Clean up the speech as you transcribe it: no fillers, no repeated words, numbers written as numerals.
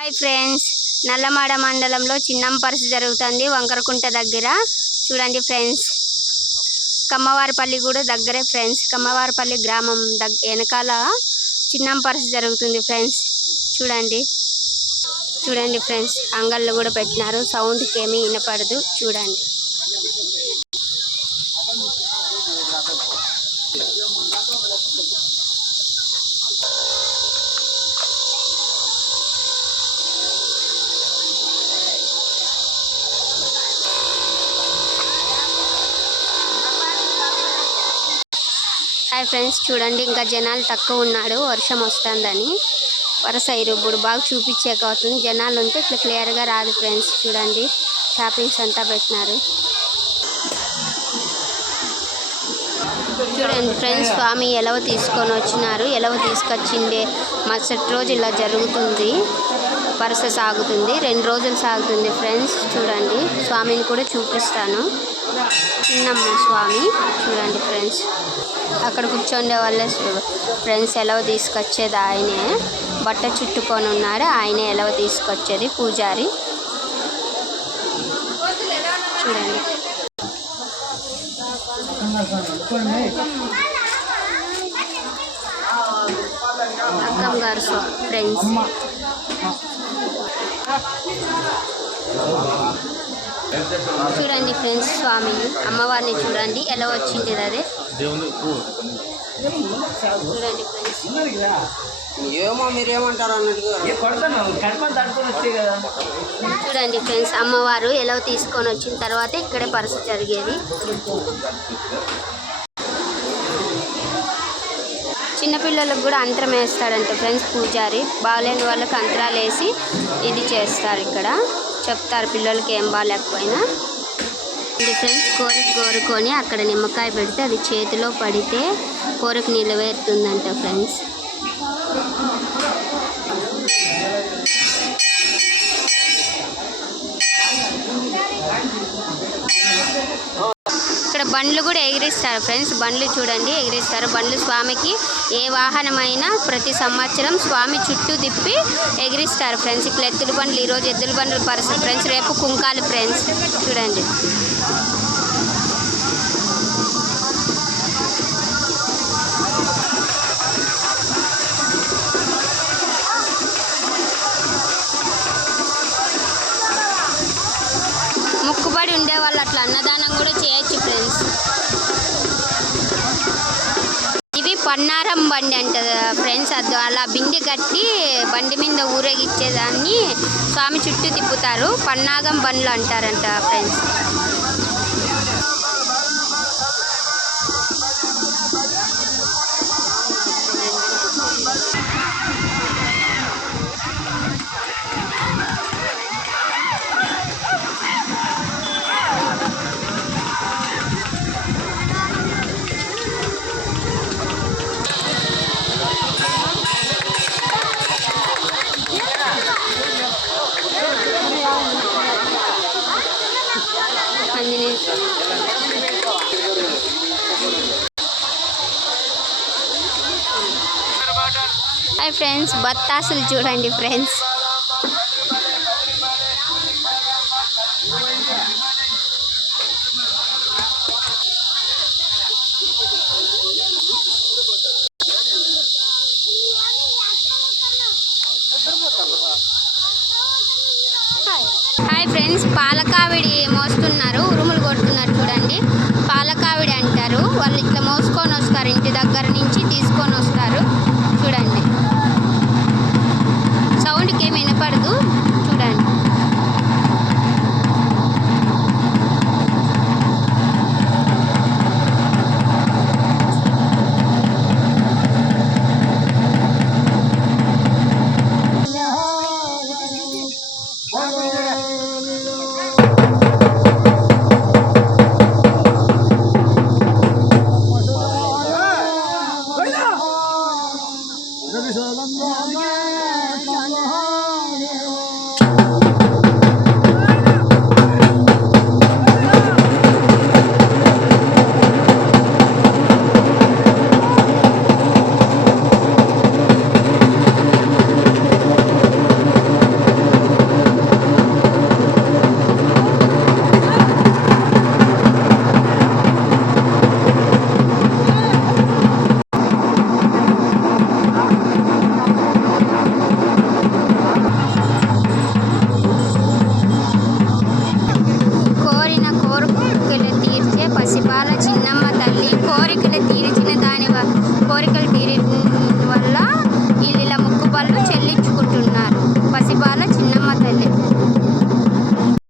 Hi friends, Nallamada మండలంలో చిన్నంపరస జరుగుతుంది వంకరకుంట దగ్గర. చూడండి ఫ్రెండ్స్, కమ్మవారిపల్లి కూడా దగ్గరే ఫ్రెండ్స్. కమ్మవారిపల్లి గ్రామం వెనకాల చిన్నంపరస జరుగుతుంది ఫ్రెండ్స్. చూడండి చూడండి ఫ్రెండ్స్, అంగళ్ళు కూడా పెట్టినారు. సౌండ్కి ఏమీ వినపడదు. చూడండి హాయ్ ఫ్రెండ్స్, చూడండి ఇంకా జనాలు తక్కువ ఉన్నాడు, వర్షం వస్తుందని. వరసైరు ఇప్పుడు బాగా చూపించేకవుతుంది. జనాలు ఉంటే ఇట్లా క్లియర్గా రాదు ఫ్రెండ్స్. చూడండి షాపింగ్స్ అంతా పెట్టినారు. చూడండి ఫ్రెండ్స్, స్వామి ఎలవ తీసుకొని వచ్చినారు. ఎలవ తీసుకొచ్చిండే మరుసటి రోజు ఇలా జరుగుతుంది. వరుస సాగుతుంది, 2 రోజులు సాగుతుంది ఫ్రెండ్స్. చూడండి స్వామిని కూడా చూపిస్తాను. చిన్నమ్మ స్వామి చూడండి ఫ్రెండ్స్. అక్కడ కూర్చోండే వాళ్ళే ఫ్రెండ్స్. ఎలవ తీసుకొచ్చేది ఆయనే, బట్ట చుట్టుకొని ఉన్నాడు. ఆయనే ఎలవ తీసుకొచ్చేది, పూజారి. చూడండి అక్కమ్మ గారు ఫ్రెండ్స్. చూడండి ఫ్రెండ్స్, స్వామిని అమ్మవారిని చూడండి ఎలా వచ్చింది. అదే చూడండి ఫ్రెండ్స్. చూడండి ఫ్రెండ్స్, అమ్మవారు ఎలా తీసుకొని వచ్చిన తర్వాత ఇక్కడే పరిస్థితి జరిగేది. చిన్నపిల్లలకు కూడా అంతరం వేస్తాడంట ఫ్రెండ్స్ పూజారి. బాగాలేని వాళ్ళకి అంతరాలు వేసి ఇది చేస్తారు. ఇక్కడ చెప్తారు పిల్లలకి ఏం బాగాలేకపోయినా. ఫ్రెండ్స్, కోరుకొని అక్కడ నిమ్మకాయ పెడితే అది చేతిలో పడితే కోరిక నిలవేరుతుందంట ఫ్రెండ్స్. ఇక్కడ బండ్లు కూడా ఎగిరిస్తారు ఫ్రెండ్స్. బండ్లు చూడండి ఎగిరిస్తారు. బండ్లు స్వామికి ఏ వాహనమైనా ప్రతి సంవత్సరం స్వామి చుట్టూ తిప్పి ఎగిరిస్తారు ఫ్రెండ్స్. ఇక్కడ ఎద్దుల బండ్లు, ఈరోజు ఎద్దుల బండ్లు పరిస్థితి ఫ్రెండ్స్. రేపు కుంకాలు ఫ్రెండ్స్. చూడండి ముక్కుబడి ఉండేవాళ్ళు అట్లా అన్నదానం కూడా చేయొచ్చు ఫ్రెండ్స్. ఇవి పన్నారం బండి అంట ఫ్రెండ్స్. అది అలా బిందె కట్టి బండి మీద ఊరేగిచ్చేదాన్ని స్వామి చుట్టూ తిప్పుతారు. పన్నాగం బండ్లు అంటారంట ఫ్రెండ్స్. హాయ్ ఫ్రెండ్స్, బత్తాసులు చూడండి ఫ్రెండ్స్. హాయ్ ఫ్రెండ్స్, పాలకావిడి మోస్తున్నారు, ఉరుములు కొడుతున్నారు. చూడండి పాలకావిడి అంటారు. వాళ్ళు ఇట్లా మోసుకొని వస్తారు, ఇంటి దగ్గర నుంచి తీసుకొని వస్తారు.